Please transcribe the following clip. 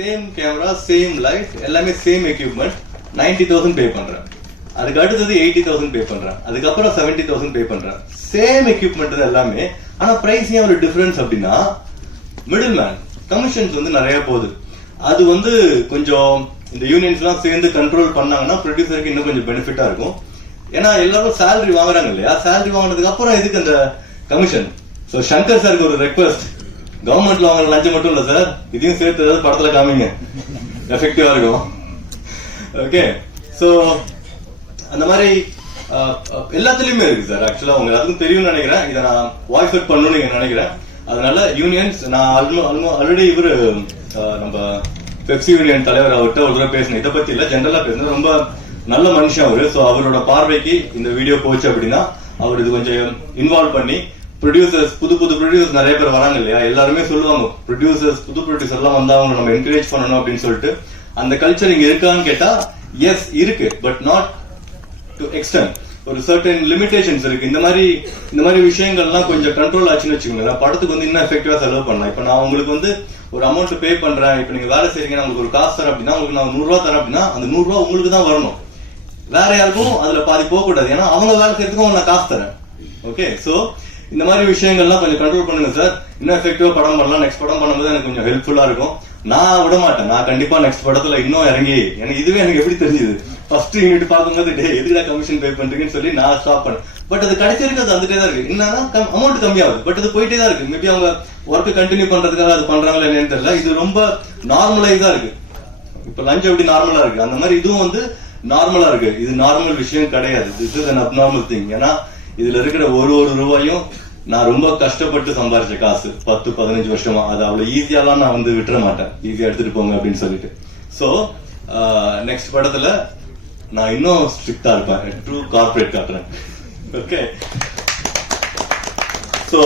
Same camera same light எல்லாமே same equipment ninety thousand pay பண்றேன். அதுக்கு அடுத்தது எயிட்டி தௌசண்ட் பே பண்றேன். அதுக்கப்புறம் செவன்டி தௌசண்ட் பே பண்றேன். சேம் எக்யூப்மெண்ட் தான் எல்லாமே. ஆனா பிரைஸ் ஏன் ஒரு டிஃபரன்ஸ் அப்படின்னா மிடில் மேன் கமிஷன்ஸ் வந்து நிறைய போகுது. அது வந்து கொஞ்சம் இந்த யூனியன்ஸ்லாம் சேர்ந்து கண்ட்ரோல் பண்ணாங்கன்னா ப்ரொடியூசருக்கு இன்னும் கொஞ்சம் பெனிஃபிட்டா இருக்கும். ஏன்னா எல்லாரும் சேலரி வாங்குறாங்க இல்லையா? சேலரி வாங்கினதுக்கு அப்புறம் எதுக்கு அந்த கமிஷன் ஸோ சங்கர் சாருக்கு ஒரு ரெக்வஸ்ட் கவர்மெண்ட்ல வாங்குற லஞ்சம் மட்டும் இல்ல சார் இதையும் சேர்த்து ஏதாவது படத்துல காமிங்க. எஃபெக்டிவா இருக்கும். ஓகே ஸோ அந்த மாதிரி எல்லாத்துலயுமே இருக்கு சார் ஆக்சுவலா உங்க எல்லாத்துக்கும் தெரியும்னு நினைக்கிறேன். இதை நான் வாய்ஸ் அவுட் பண்ணணும்னு நீங்க நினைக்கிறேன். அதனால யூனியன்ஸ் நான் ஆல்ரெடி இவரு நம்ம பெப்சி யூனியன் தலைவர் அவர்கிட்ட ஒரு தடவை பேசினேன். இதை பத்தி இல்ல ஜென்ரலா பேசினேன். ரொம்ப நல்ல மனுஷன் அவரு. ஸோ அவரோட பார்வைக்கு இந்த வீடியோ போச்சு அப்படின்னா அவர் இது கொஞ்சம் இன்வால்வ் பண்ணி ப்ரொடியூசர்ஸ் புது புது ப்ரொடியூசர்ஸ் நிறைய பேர் வராங்க இல்லையா? எல்லாருமே சொல்லுவாங்க ப்ரொடியூசர்ஸ் புது ப்ரொடியூசர் எல்லாம் வந்தா அவங்க நம்ம என்கரேஜ் பண்ணணும் அப்படின்னு சொல்லிட்டு. அந்த கல்ச்சர் இங்க இருக்கான்னு கேட்டா எஸ் இருக்கு பட் நாட் டு எக்ஸ்டென்ட் ஒரு சர்டன் லிமிடேஷன்ஸ் இருக்கு. இந்த மாதிரி இந்த மாதிரி விஷயங்கள்லாம் கொஞ்சம் கண்ட்ரோல் ஆச்சுன்னு வச்சுக்கோங்களேன். படத்துக்கு வந்து இன்னும் எஃபெக்டிவா செலவு பண்ணலாம். இப்போ நான் உங்களுக்கு வந்து ஒரு அமௌண்ட் பே பண்றேன். இப்போ நீங்க வேலை செய்றீங்க உங்களுக்கு ஒரு காசு தரேன் அப்படின்னா உங்களுக்கு நான் நூறுரூவா தரேன் அப்படின்னா அந்த நூறுரூவா உங்களுக்கு தான் வரணும். வேற யாருக்கும் அதுல பாதி போக கூடாது ஏன்னா அவங்க வேலை செய்யறதுக்கும் நான் காசு தரேன். ஓகே சோ இந்த மாதிரி விஷயங்கள்லாம் கொஞ்சம் கண்ட்ரோல் பண்ணுங்க சார் இன்னும் எஃபெக்டிவா படம் பண்ணலாம். நெக்ஸ்ட் படம் பண்ணும்போது எனக்கு கொஞ்சம் ஹெல்ப்ஃபுல்லா இருக்கும். நான் விட மாட்டேன். நான் கண்டிப்பா நெக்ஸ்ட் படத்துல இன்னும் இறங்கி எனக்கு இதுவே எனக்கு எப்படி தெரிஞ்சது? ஃபர்ஸ்ட் யூனிட் பார்க்கும்போது டே எதுக்குடா கமிஷன் பே பண்றீங்கன்னு சொல்லி நான் ஸ்டாப் பண்ணேன். பட் அது கிடைச்சிருக்கு அது வந்துட்டே தான் இருக்கு. என்னன்னா அமௌண்ட் கம்மியாகுது. பட் அது போயிட்டே தான் இருக்கு. மேபி அவங்க ஒர்க் கண்டினியூ பண்றதுக்காக அது பண்றாங்களா என்னன்னு தெரியல. இது ரொம்ப நார்மலைஸா இருக்கு. இப்ப லஞ்ச் எப்படி நார்மலா இருக்கு? அந்த மாதிரி இதுவும் வந்து நார்மலா இருக்கு. இது நார்மல் விஷயம் கிடையாது. This is an abnormal thing ஏன்னா இதுல இருக்கிற ஒரு ஒரு ரூபாயும் நான் ரொம்ப கஷ்டப்பட்டு சம்பாரிச்ச காசு. பத்து பதினஞ்சு வருஷமா. அது அவ்வளவு ஈஸியாலாம் நான் வந்து விட்டுற மாட்டேன். ஈஸியா எடுத்துட்டு போங்க அப்படின்னு சொல்லிட்டு. சோ நெக்ஸ்ட் uh, படத்துல நான் இன்னும் ஸ்ட்ரிக்டா இருப்பேன். ட்ரூ கார்பரேட் காட்டுறேன் ஓகே சோ